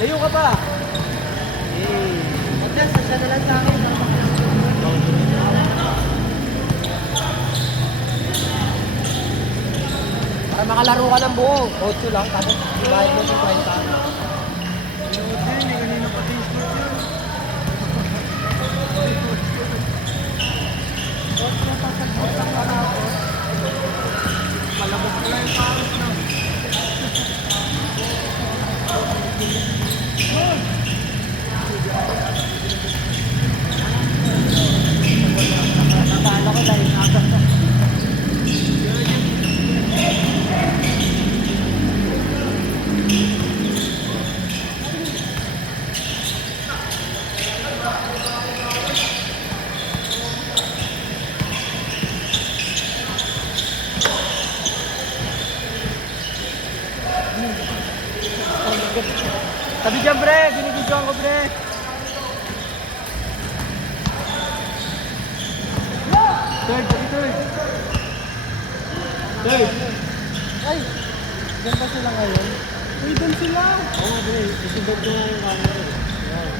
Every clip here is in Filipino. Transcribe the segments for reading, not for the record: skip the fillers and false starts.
Layo ka pa. Eh. Huwag yan, sasya na lang sa akin. Para makalaro ka ng buo. 8 lang, tapos ibayad mo 50. Hindi kanina pa Facebook yun. Malabas ko lang yung paros na. Nakala ko dahil nasa. Tabi dyan, pre. Binibidyoan ko, pre. Third, tabi third. Third. Ay, dyan ba sila ngayon? Uy, dyan sila. Oo, pre. Isubad ko nga yung camera. Yan.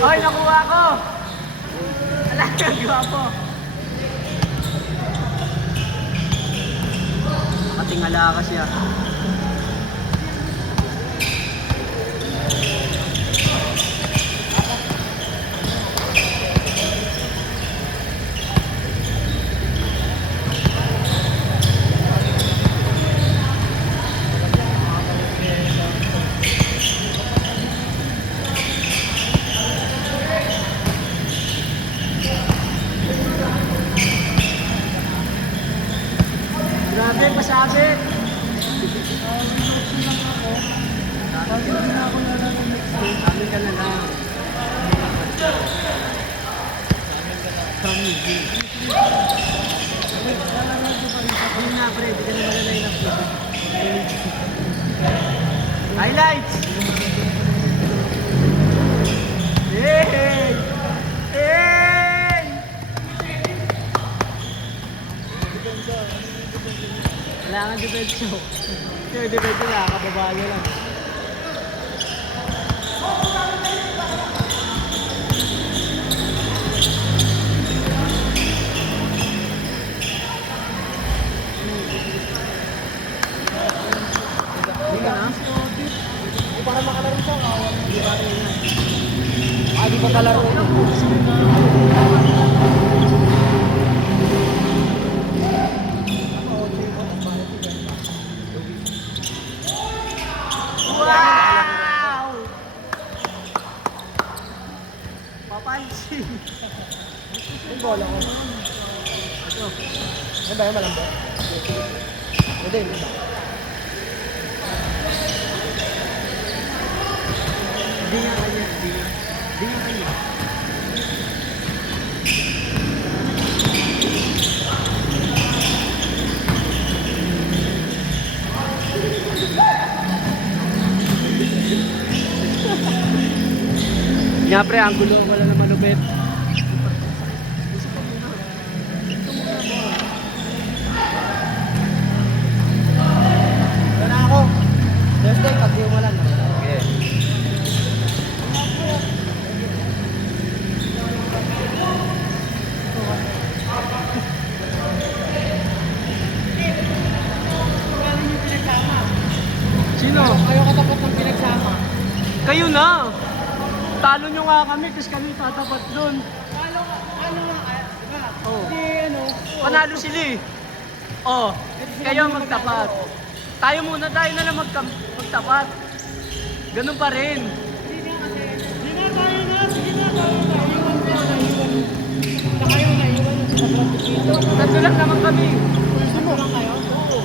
Ay, nakuha ko! Wala kang gwapo. Nakatingala ka siya. Grabe, pasabit. Amin ka na lang. Hindi na, pre. Hindi ka na malalay na. Highlights! Hey! Hey! Kailangan dipensyo. Kaya dipensyo na, kababalo lang. Hindi ka na? Para makalaro siya, kawan. Hindi pa rin yan. Di pa kalaro na. Wow! Papansin. Yung bola ko. Ito. Ano ba yung malambot? Hindi, hindi ba? Hindi nga kanya. Hindi nga kanya. Nga pre, ang gulo wala na malupit. Ito na ako. Thursday, pag yung wala na. Okay. Sino? Kayo katapat ng pinagsama. Kayo na! Talo nyo nga kami kasi kami tatapat doon. Ano nga, diba? Oh. Hindi, ano. Panalo sila eh. Oh, kayo magtapat. Tayo muna, tayo na lang magtapat. Ganun pa rin. Hindi nga kasi. Hindi nga tayo na. Sige na, tayo na. Iwan ko na, iwan. Na kayo na, iwan yung sinagrapikito. Tatlo lang naman kami. Ano lang kayo? Oo.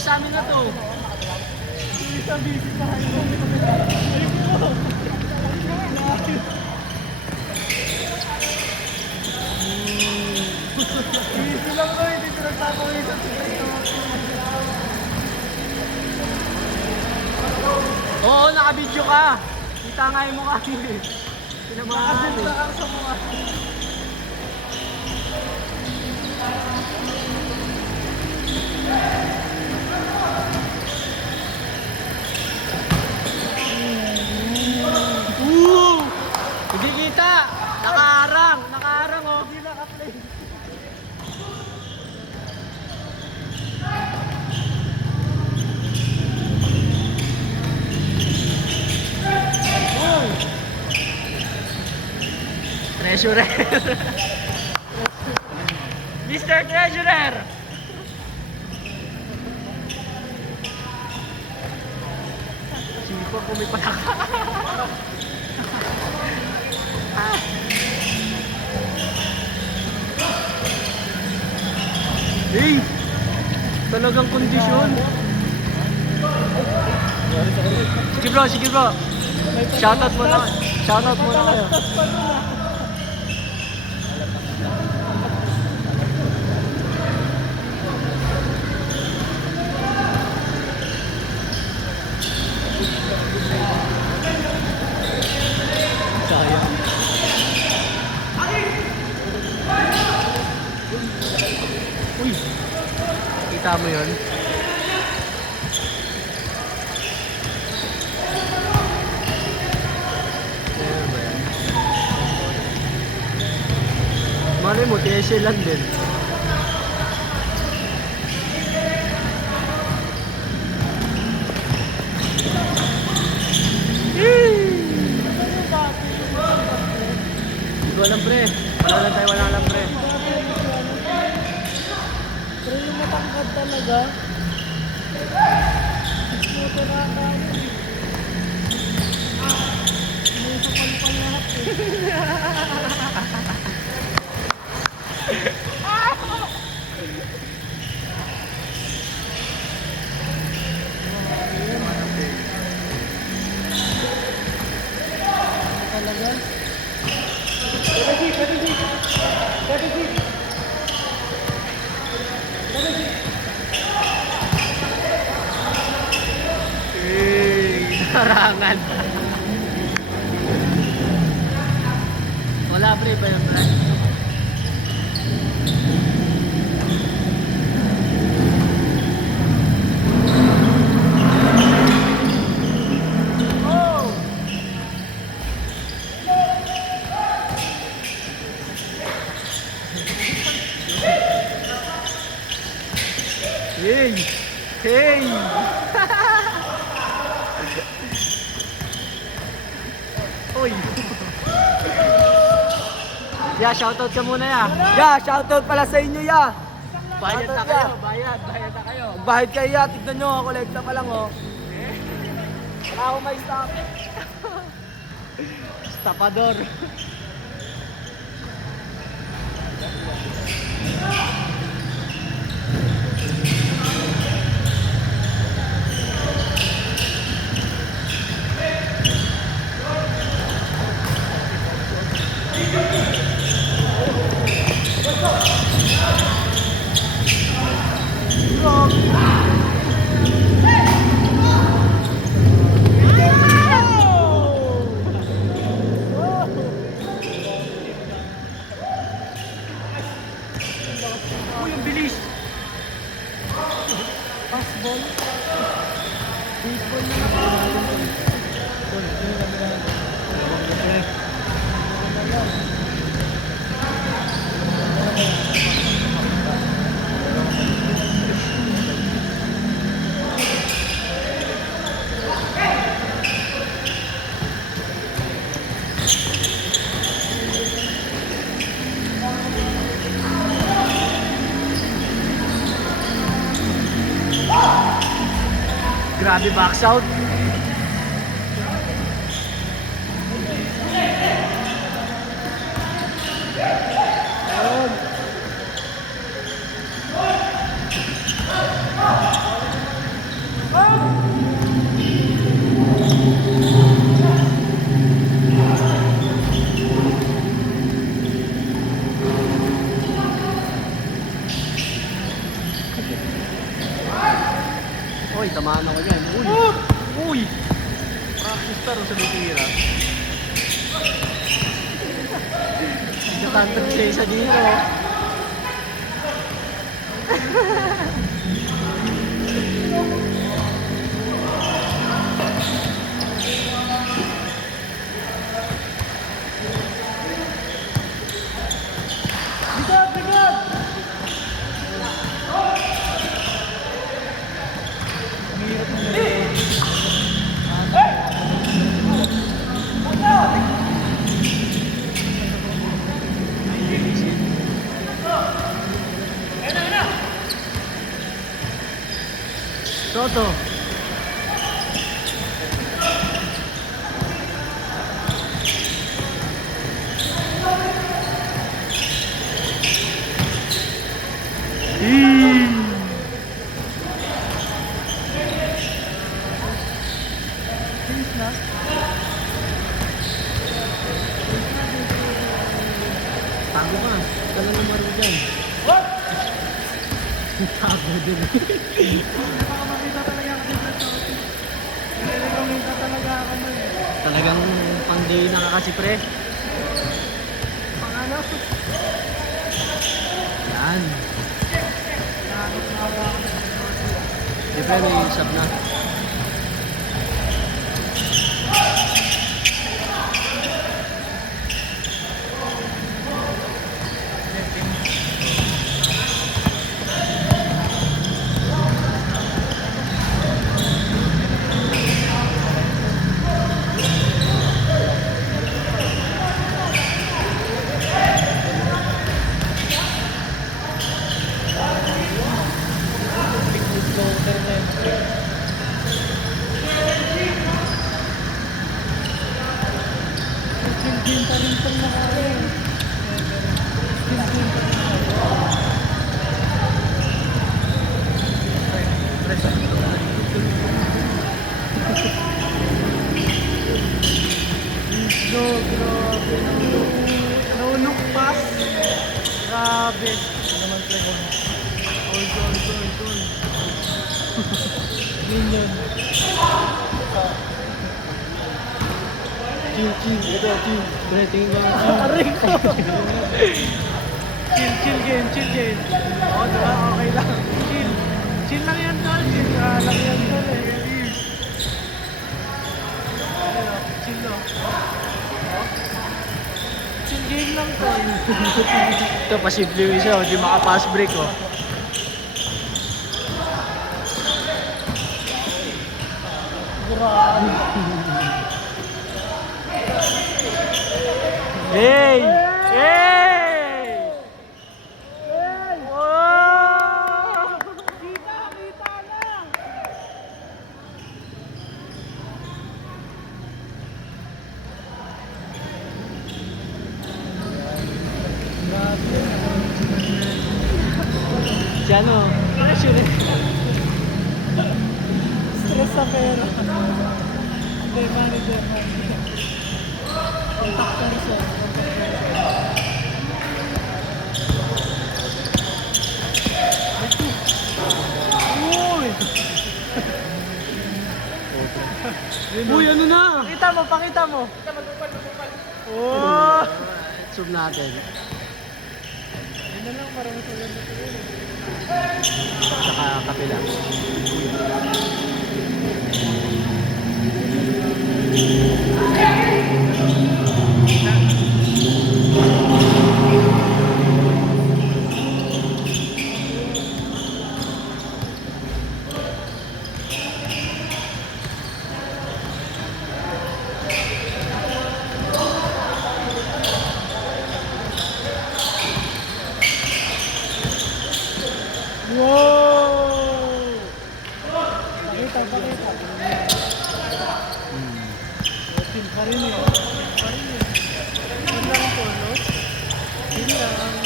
Sa amin na to. Hindi sa busy pa kayo. Ayun po. Busy lang ko, hindi ko nagpapawisan sa ito. Oo, nakabidyo ka. Kita nga yung mukha mo eh. Pinamahan eh. Nakabusla ka sa mukha. Treasurer. Mr. Treasurer. Sipa ko may palaka. Hey! Talagang kondisyon. Sige bro, sige bro. Shoutout mo na. Shoutout mo na kayo. Talastas pa dun ah. Sayang. Uy! Kita mo yun? Ayan ba yan? Malay mo, TSA lang din. Hindi ko alam pre. Wala lang tayo, wala lang pre. Pero yung matangkad talaga. Ito na tayo. Musukal pa lahat eh. Talaga? Hey, narangan. Wala pre ba yun pre? Hey! Hey! Uy! Ya, shoutout ka muna ya. Ya, shoutout pala sa inyo ya. Bayad na Shoutout kayo, ya. bayad na kayo. Bahid kayo ya, tignan nyo, kolekta pa lang oh. Wala akong may stock. Tapador. Uy, ang bilis. Passball. Baseball na Grabe box out. Uy, tamaan ako yan. Uy! Uy! Practice taro sa bitira. Nakantag siya isa dito. Bigat, bigat! Soto. Finish na. Tago ka. Dala ng maro dyan. Tago din. Baka makita talaga ako dito sa office. Nire-recommenda talaga ako nun eh. Talagang pang day na ka kasi pre. Pang ano? Yan. Nakakot na ako. Di pre, may usap na. Gin pa rin itong nakarin. Gin pa rin. No, grabe. Naunok pas. Grabe. Ano naman pre? Ol. Minion. Chill. Ito, chill. Pre, tingin ko. Aray ko. Chill game. Oo, diba? Okay lang. Chill lang yan tol. Chill lang yan tol eh. Chill no. Chill game lang tol. Ito, pasimple yung isa. Hindi maka-pass break oh. Grabe. Hey! Wow! Kita na! Si ano? Stress sa pera. Hindi, manager. Contact person. Uy! Uy, ano na? Pakita mo. Oh! Zoom natin. Yun na lang, parang masulan na ito. Saka kapila. Wow! Pakita. Chill pa rin eh. Chill lang po, no? Chill lang.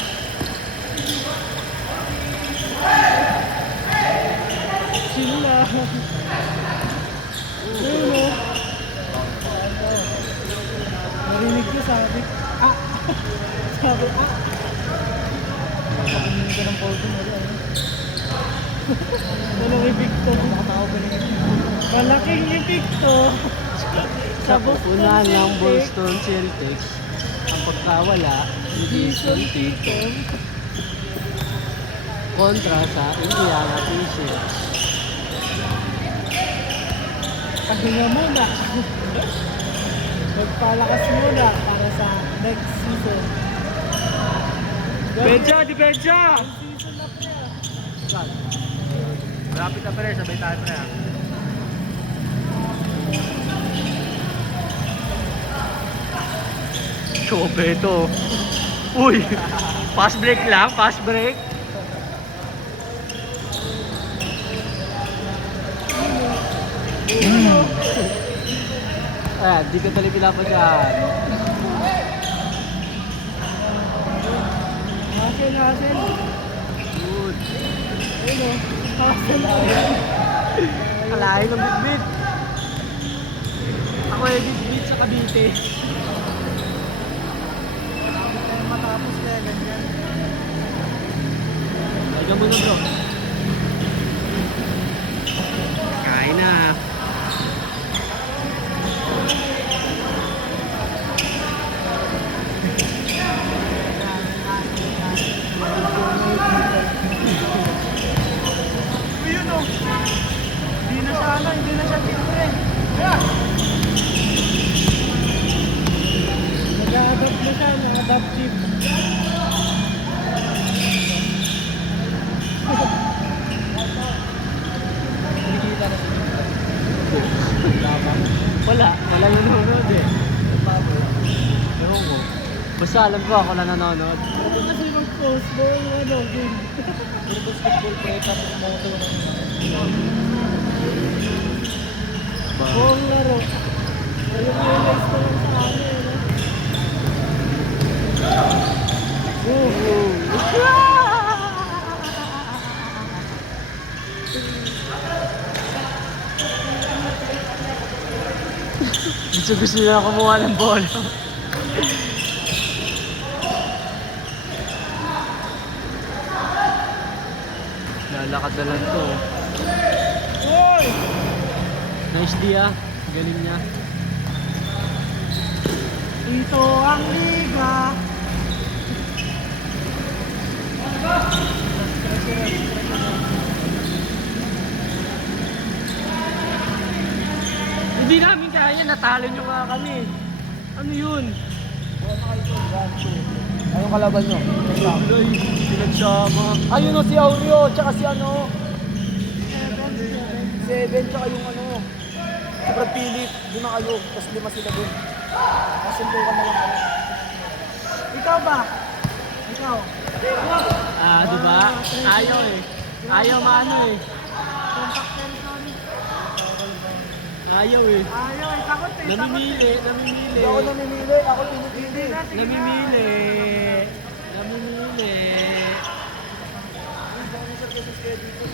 Chill lang. Ayun o. Narinig ko sabi. Sabi. Pagkakaminin ka ng photo mo. Walang epekto. Malaking epekto. Sa pupunan ng Boston Celtics, ang pagkawala ni Jason Tatum kontra sa Indiana Pacers. Pahinga muna. Magpalakas muna para sa next season. Depensa! Season na pa. Malapit na pare, sabay tayo pre. Chope ito. Uy! Fast break lang, fast break. Ayan, di ka tuloy pinapadyan. Hassel. Good. Ayun o. Hassel. Kalahin ng bitbit. Ako ay bitbit sa Cavite. Matapos kaya ganyan. Higa mo na bro. Kain na. Ayun o. Hindi na siya libre. Nag-a-adapt na siya, adaptive. Wala yung nanonood eh. Ewan ko. Basta alam ko ako lang nanonood. Ano kasi mag-post mo yung game? Basketball pre, tapos mga tulungan. Buong laro. Ayun yung race ko lang sa ano eh. Gusto nila kumuha ng bola. Lalakad na lang to. Hoy! Nice D ah. Galing niya. Ito ang liga. Hindi namin kaya, natalo nyo nga kami. Ano yun? Anong kalaban nyo? Ay, pinagsama. Ayun o si Aureo, tsaka si ano. Seven, tsaka yung ano. Si Brad Philip, doon na kayo. Tapos 5 sila doon. Kasundukan na lang kami. Ikaw ba? Ikaw? Ah, di ba? Ayaw eh. Ayaw maano eh. Contact person. Ayaw eh. Ayaw, takot eh. Namimili, namimili. Hindi ako namimili, ako pinipili. Namimili. Namimili.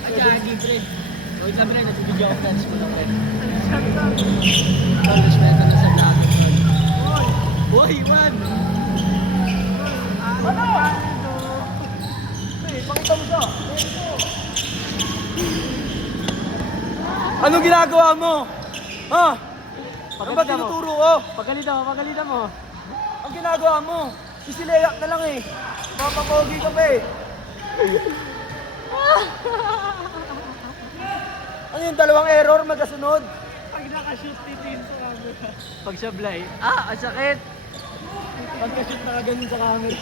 Ayan, libre. Wait lang rin, nagbibidyo ako friends ko lang rin. Always meron na sa vlog. Uy, Iwan! Ano? Hey, pakita mo siya. Anong ginagawa mo? Ha? Ano ba Pagalitan mo. tinuturo ko? Pagalitan mo, pagalitan mo. Ang ginagawa mo? Sisilayak na lang eh. Mapapogi ka pa eh. Ano yung 2 error magkasunod? Pag nakashoot titin sa camera. Pag sablay. Ah, ang sakit. Pagka-shoot nakaganyan sa camera.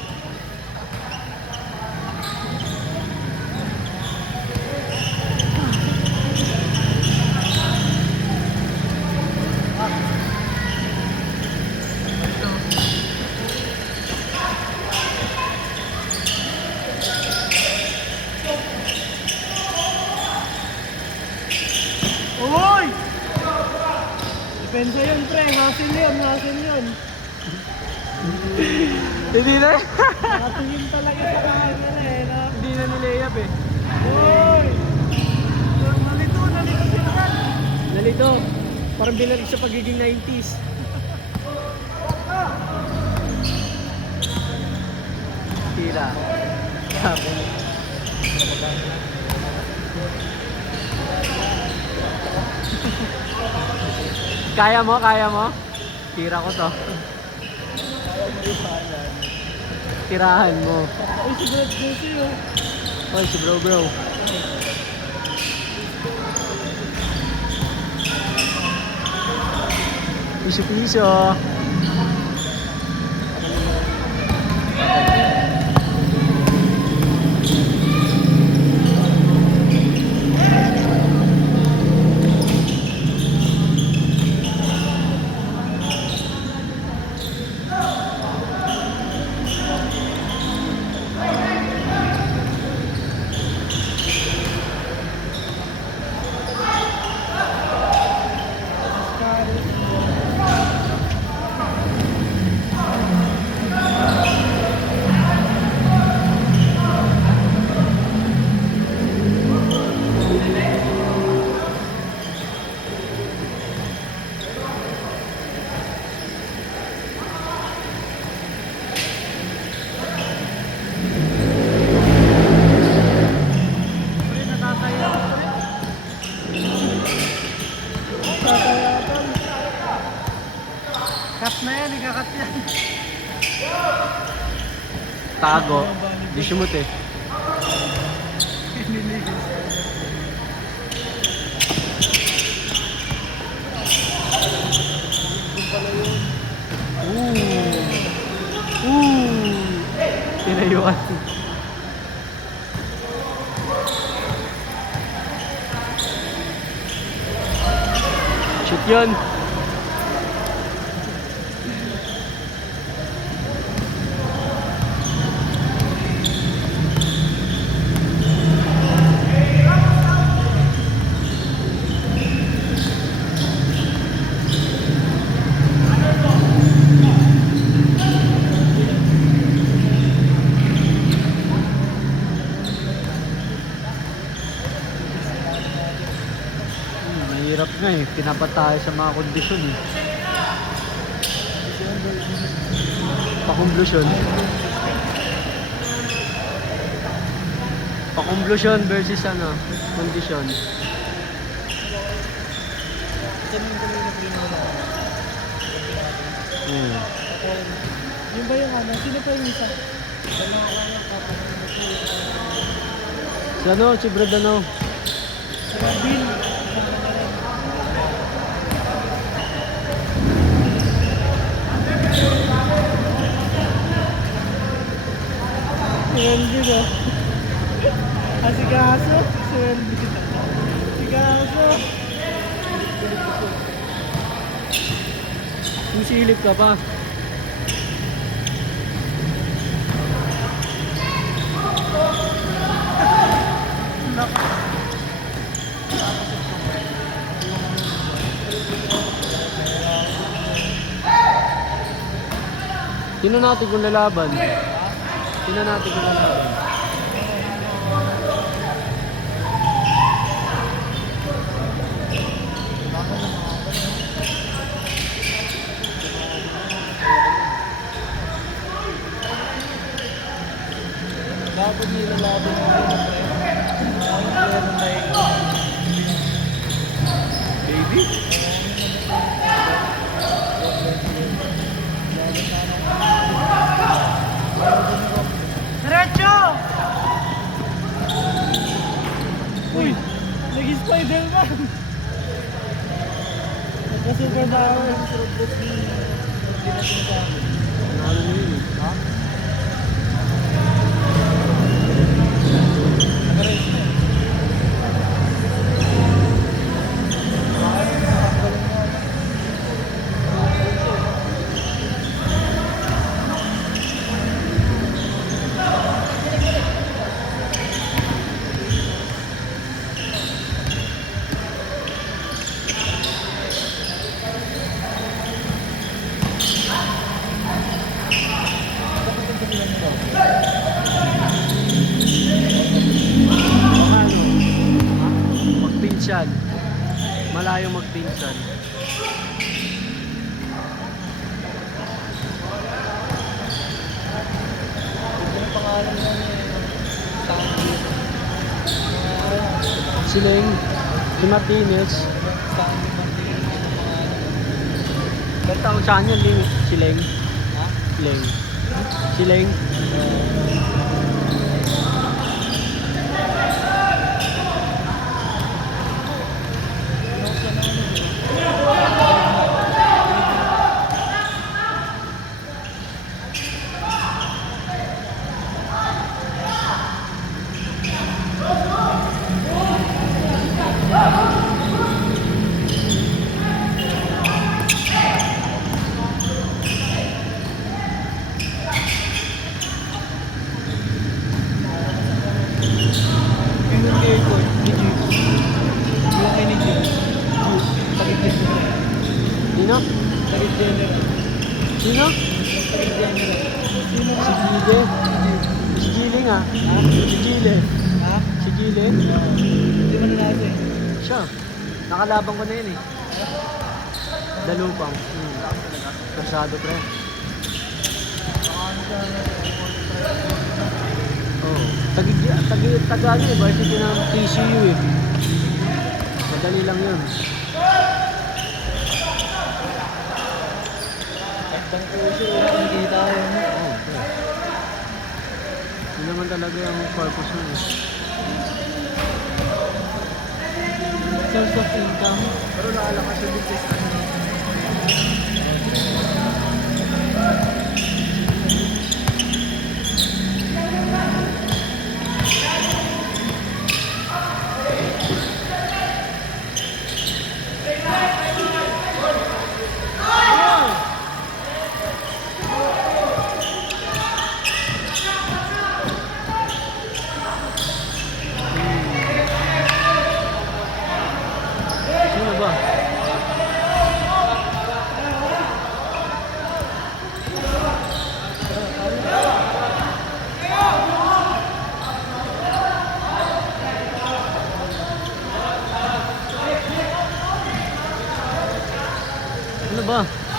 Uy! Depensa yun, pre. Hassle yun. Hindi na. Nakatingin talaga sa camera eh. No? Hindi na nilayap eh. Uy! Nalito sila kan. Nalito. Parang binalik sa pagiging 90s. Tira. Tapos. Kaya mo, kaya mo? Tira ko to. Tirahan mo. Uy, si Brad Juicy oh. Oy, si bro. Piso-piso. Tago. Di sumut eh. Tinayuan. Shoot yun. Mahirap nga eh. Pinapatay sa mga kondisyon eh. Pakonklusyon. Pakonklusyon versus ano, kondisyon. Yun ba yung ano? Sino pa yung isa? Si ano, si Brad ano? Bill. Si Wendy ba? Si Gaso? Si Wendy. Si Gaso. Susilip ka pa. Sino natin kung lalaban? Sino natin kung lalaban? Dapat nilalaban mo rin ang Baby? Diretso! Uy! Nag-Spider-Man! Nagka-super power. Ano yun eh? Ha? Magpinsan. Malayong magpinsan. Yung pangalan niya Stanley. Si Leng, si Martinez. Stanley Martinez yung pangalan. Ganda ko saan yun, Leng? Si Leng. Ha? Leng. Si Leng. Yung kay Boy, ni Jeep. Yung kay ni Jeep. Tagit General. Sino? Tagit General. Sino? Tagit General. Sino Si Gile. Si Gile nga. Ha? Si Gile. Ha? Si Gile. Hindi mo na natin. Siya. Nakalaban ko na yun eh. Dalupang. Kasado pre. Oh. Taga eh. Varsity ng TCU eh. Madali lang yun. Ibang puso, nakikita ko yun. Oh, okay. naman talaga yung purpose nun eh. Source of income. Pero nakalakas yung business na yun. Sino ba? Ano ba?